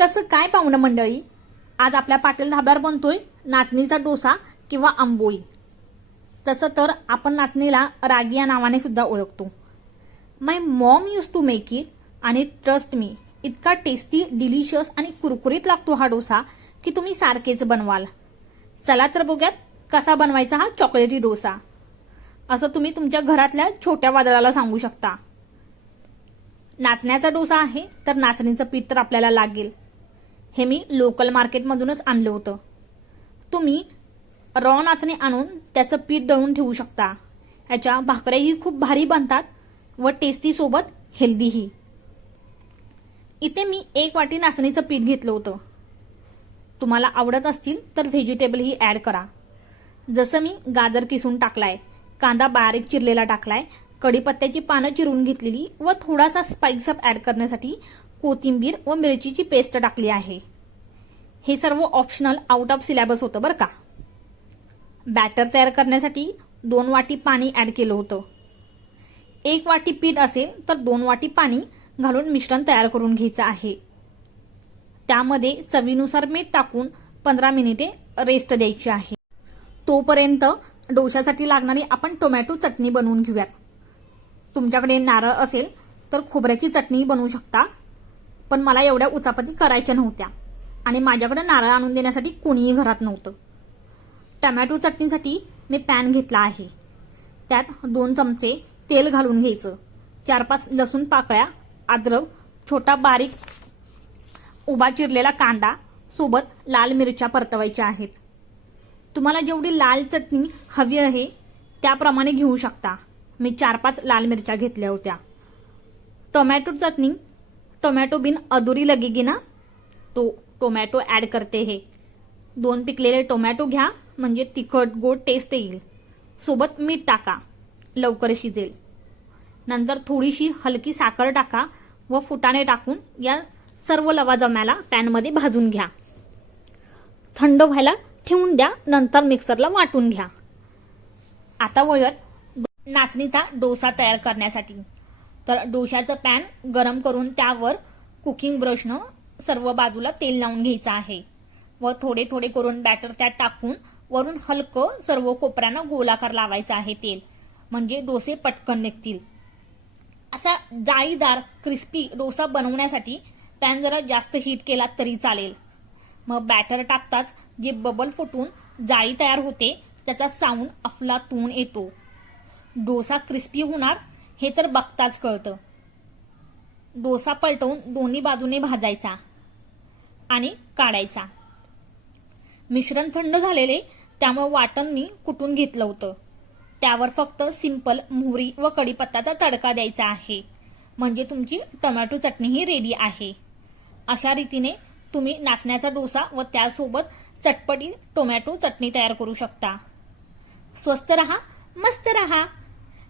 कसं काय पाहुणं मंडळी? आज आपल्या पाटील धाब्यावर बनतोय नाचणीचा डोसा किंवा आंबोळी. तसं तर आपण नाचणीला रागी या नावाने सुद्धा ओळखतो. My mom use to make it आणि ट्रस्ट मी इतका टेस्टी डिलिशियस आणि कुरकुरीत लागतो हा डोसा की तुम्ही सारखेच बनवाल. चला तर बघूयात कसा बनवायचा हा चॉकलेटी डोसा. असं तुम्ही तुमच्या घरातल्या छोट्या वादळाला सांगू शकता. नाचण्याचा डोसा आहे तर नाचणीचं पीठ तर आपल्याला लागेल. हे मी लोकल मार्केटमधूनच आणलं होतं. तुम्ही रॉ नाचणी आणून त्याचं पीठ दळून ठेवू शकता. याच्या भाकऱ्याही खूप भारी बनतात व टेस्टीसोबत हेल्दीही इथे मी एक वाटी नाचणीचं पीठ घेतलं होतं. तुम्हाला आवडत असतील तर व्हेजिटेबलही ॲड करा. जसं मी गाजर किसून टाकलाय कांदा बारीक चिरलेला टाकलाय कढीपत्त्याची पानं चिरून घेतलेली व थोडासा स्पाइसअप ॲड करण्यासाठी कोथिंबीर व मिरचीची पेस्ट टाकली आहे. हे सर्व ऑप्शनल आउट ऑफ सिलेबस होतं बरं का. बॅटर तयार करण्यासाठी दोन वाटी पाणी ॲड केलं होतं. एक वाटी पीठ असेल तर दोन वाटी पाणी घालून मिश्रण तयार करून घ्यायचं आहे. त्यामध्ये चवीनुसार मीठ टाकून पंधरा मिनिटे रेस्ट द्यायची आहे. तोपर्यंत डोशासाठी लागणारी आपण टोमॅटो चटणी बनवून घेऊयात. तुमच्याकडे नारळ असेल तर खोबऱ्याची चटणी बनवू शकता. पण मला एवढ्या उचापती करायच्या नव्हत्या. आणि माझ्याकडे नारळ आणून देण्यासाठी कोणीही घरात नव्हतं. टमॅटो चटणीसाठी मी पॅन घेतला आहे. त्यात दोन चमचे तेल घालून घ्यायचं. चार पाच लसूण पाकळ्या अद्रक छोटा बारीक उभा चिरलेला कांदा सोबत लाल मिरच्या परतवायच्या आहेत. तुम्हाला जेवढी लाल चटणी हवी आहे त्याप्रमाणे घेऊ शकता. मी चार पाच लाल मिरच्या घेतल्या होत्या. टोमॅटो चटणी टोमॅटो बिन अधुरी लगेगी ना? तो टोमॅटो ॲड करते हे. दोन पिकलेले टोमॅटो घ्या म्हणजे तिखट गोड टेस्ट येईल. सोबत मीठ टाका. लवकर शिजेल. नंतर थोडीशी हलकी साखर टाका व फुटाणे टाकून या सर्व लवाजम्याला पॅनमध्ये भाजून घ्या. थंड व्हायला ठेवून द्या नंतर मिक्सरला वाटून घ्या. आता वळत नाचणीचा डोसा तयार करण्यासाठी. तर डोशाचं पॅन गरम करून त्यावर कुकिंग ब्रशनं सर्व बाजूला तेल लावून घ्यायचं आहे. व थोडे थोडे करून बॅटर त्यात टाकून वरून हलकं सर्व कोपऱ्यानं गोलाकार लावायचं आहे तेल. म्हणजे डोसे पटकन निघतील. असा जाळीदार क्रिस्पी डोसा बनवण्यासाठी पॅन जरा जास्त हीट केला तरी चालेल. मग बॅटर टाकताच जे बबल फुटून जाळी तयार होते त्याचा साऊंड अफलातून येतो. डोसा क्रिस्पी होणार हे तर बघताच कळतं. डोसा पलटवून दोन्ही बाजूने भाजायचा आणि काढायचा. मिश्रण थंड झालेले त्यामुळे वाटण मी कुटून घेतलं होतं. त्यावर फक्त सिंपल मोहरी व कढीपत्ताचा तडका द्यायचा आहे. म्हणजे तुमची टोमॅटो चटणीही रेडी आहे. अशा रीतीने तुम्ही नाचण्याचा डोसा व त्यासोबत चटपटी टोमॅटो चटणी तयार करू शकता. स्वस्त रहा मस्त रहा.